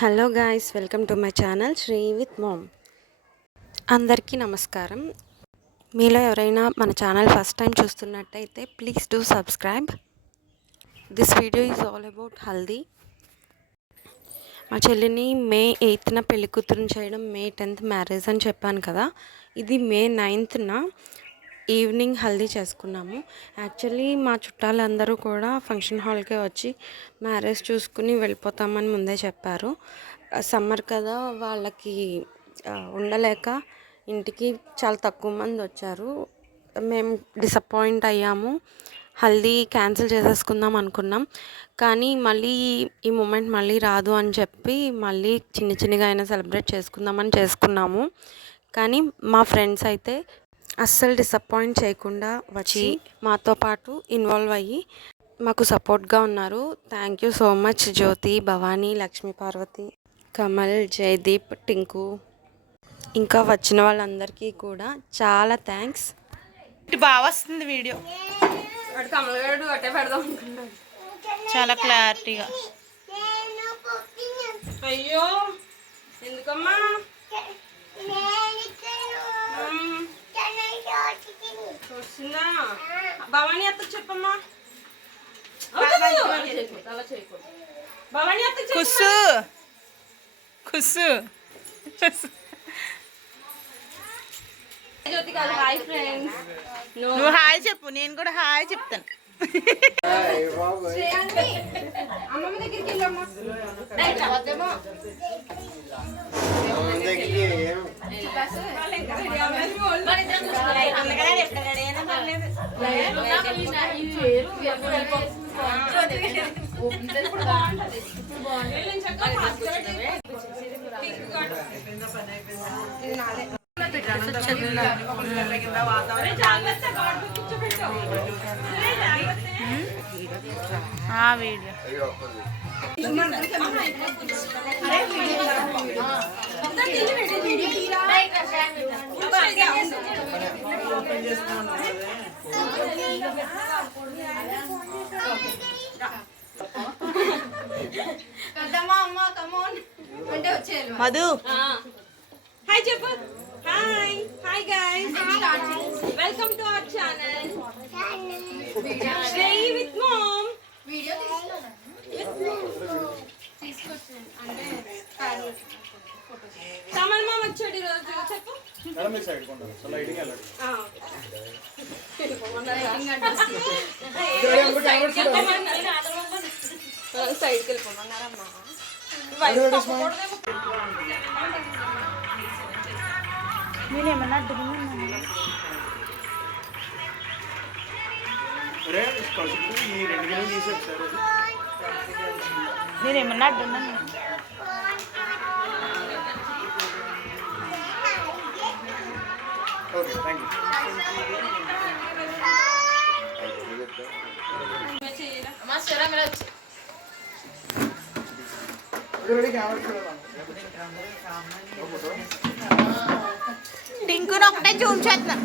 Hello guys, welcome to my channel Sri with mom. అందరికీ నమస్కారం. మీలో ఎవరైనా మన ఛానల్ ఫస్ట్ టైం చూస్తున్నట్టయితే please do subscribe. This video is all about haldi. మా చెల్లిని మే 8న పెళ్లి కూతురుని చేయడం, మే 10th మ్యారేజ్ అని చెప్పాను కదా. ఇది మే 9న ఈవినింగ్ హల్దీ చేసుకున్నాము. యాక్చువల్లీ మా చుట్టాలందరూ కూడా ఫంక్షన్ హాల్కే వచ్చి మ్యారేజ్ చూసుకుని వెళ్ళిపోతామని ముందే చెప్పారు. సమ్మర్ కదా, వాళ్ళకి ఉండలేక ఇంటికి చాలా తక్కువ మంది వచ్చారు. మేము డిసప్పాయింట్ అయ్యాము. హల్దీ క్యాన్సిల్ చేసేసుకుందాం అనుకున్నాం, కానీ మళ్ళీ ఈ మూమెంట్ మళ్ళీ రాదు అని చెప్పి మళ్ళీ చిన్నగా అయినా సెలబ్రేట్ చేసుకుందామని చేసుకున్నాము. కానీ మా ఫ్రెండ్స్ అయితే అస్సలు డిసప్పాయింట్ చేయకుండా వచ్చి మాతో పాటు ఇన్వాల్వ్ అయ్యి మాకు సపోర్ట్గా ఉన్నారు. థ్యాంక్ యూ సో మచ్ జ్యోతి, భవానీ, లక్ష్మీ పార్వతి, కమల్, జయదీప్, టింకు, ఇంకా వచ్చిన వాళ్ళందరికీ కూడా చాలా థ్యాంక్స్. బాగా వస్తుంది వీడియో, చాలా క్లారిటీగా. అయ్యో ఎందుకమ్మా వస్తుందా? భవానీ అత్త చెప్పమ్మా. భవానీ అత్త కుస్సు కుస్సు. Hi friends. నువ్వు హాయ్ చెప్పు, నేను కూడా హాయ్ చెప్తాను. అమ్మమ్మ దగ్గరికి వెళ్ళమ్మా. వీడియో మధు హాయ్ చెప్పు. Hi hi guys, welcome to our channel Sri with mom. Kamal మామ వచ్చాడు ఈరోజు. చెప్పు. సైడ్కి వెళ్ళిపోమన్నారమ్మా. నేనేమన్నా అడ్డున్నాను. టింకుని ఒకటే చూపించేస్తున్నా.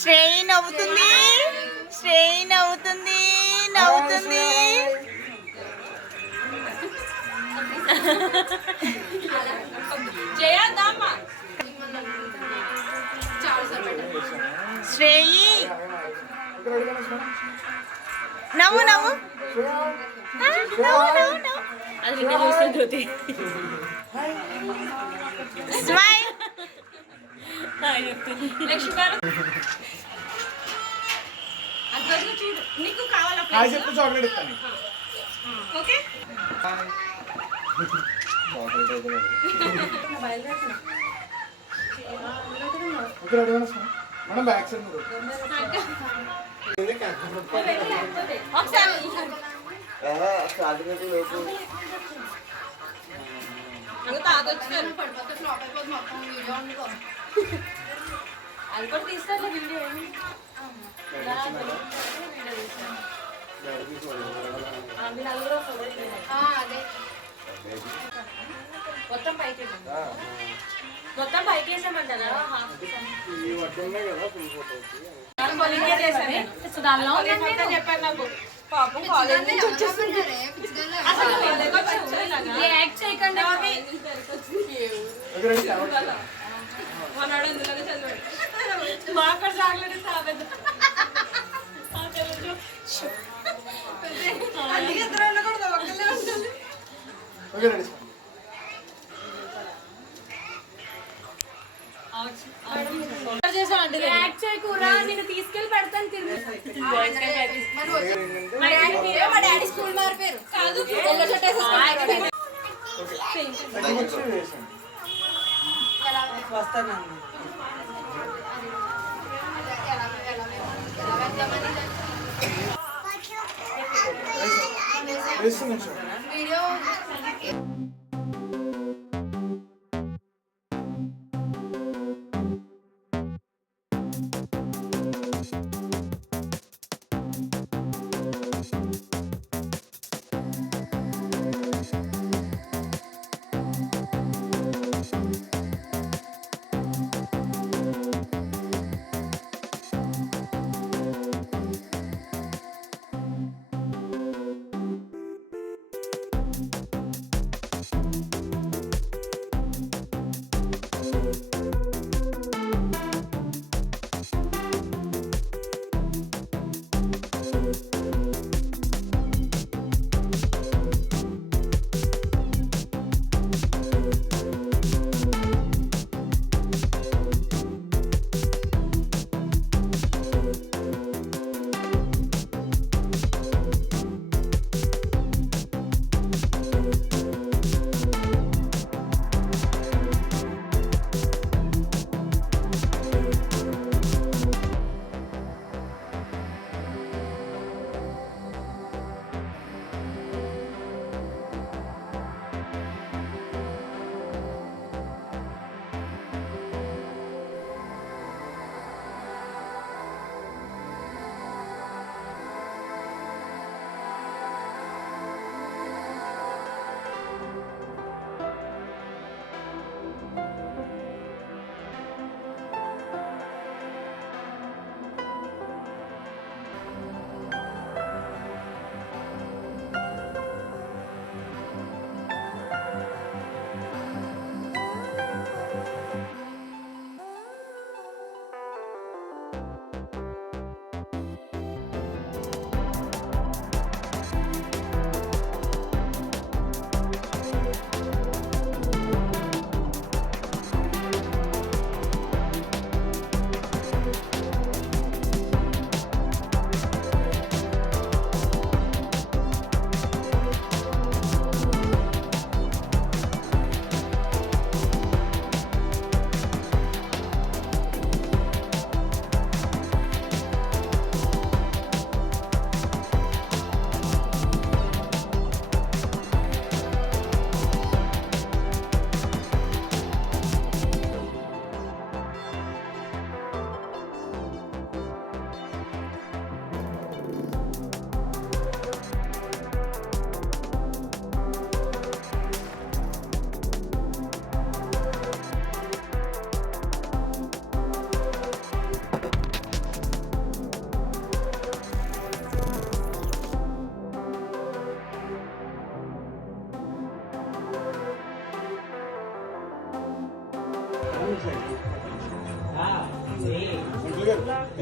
శ్రేయి నవ్వుతుంది, శ్రేయి నవ్వుతుంది, నవ్వుతుంది. శ్రేయి నవ్వు నవ్వు స్మైల్. నీకు కావాలా? చాక్లెట్ ఇస్తాను. ఓకే. మనం బ్యాక్ సైడ్ అది కూడా తీస్తారు వీడియో. మొత్తం పైకి వేసామంటారా ఈ వడ్డు ఉన్నాయి కదా ఫుల్ ఫోటోకి చెప్పాను నాకు పాపం కాలేజ్ నుంచి వచ్చేస్తుంది యాక్ట్ చేయకుండా మాకు చాక్లెట్ ఇస్తాను ఓకే రెడీ యాక్ట్ చేయకూరా నేను తీసుకెళ్ళి పెడతాను తిరిగి మా డాడీ స్కూల్ మారిపోయారు కాదు ఎల్లో షర్ట్ వేసేసుకున్నారు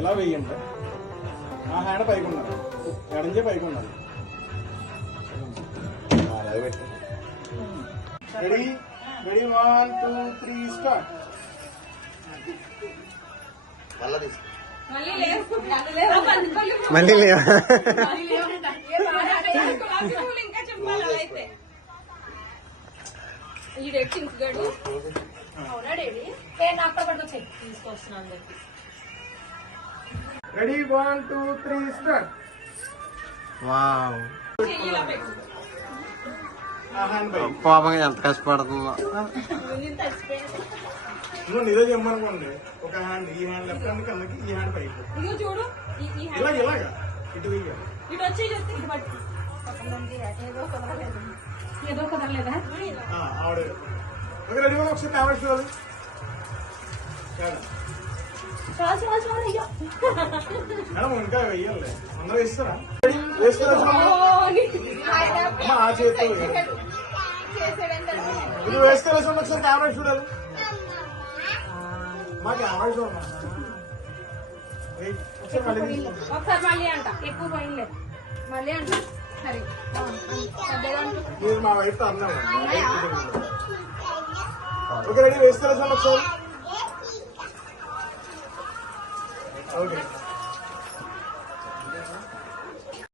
ఇలా వేయండి ఆ హ్యాండ్ పైకి ఉండాలి ఎడంజే పైకి ఉండాలి రెడీ రెడీ 1 2 3 స్టార్ట్ మళ్ళీ లేవా రెడీ 1 2 3 స్టార్ట్ వావ్ ఆ హ్యాండ్ పైకి పాపం ఎంత కష్టపడుతుందో నువ్వు నిజం చెప్పమనుకోండి ఒక హ్యాండ్ ఈ హ్యాండ్ లెఫ్ట్ హ్యాండ్ కిందకి ఈ హ్యాండ్ పైకి చూడు ఇలాగ ఇలాగా ఇటు వెయ్యాలి ఇటు వచ్చి చెప్తే ఇటు పట్టు. ఏదో కుదరలేదా? ఆవిడ ఓకే రెడీ కూడా ఒకసారి కెమెరా చూడాలి రాసు రాసు అయ్యో మేడం ఇంకా వెయ్యాలి అందరూ వేస్తారా వేస్తారా ఆ చేతితో ఇది వేస్తారా చూడండి ఒకసారి కెమెరా చూడాలి మా కెమెరా చూడమ్మా ఒకసారి మళ్ళీ తీసుకోండి. ఒకసారి మళ్ళీ అంట ఎక్కువ పోయింలేదు మళ్ళీ అంట సరే మీరు మా వైఫ్ అన్నాడు ఓకే రెడీ వేస్తారా చూడండి ఒకసారి ఓకే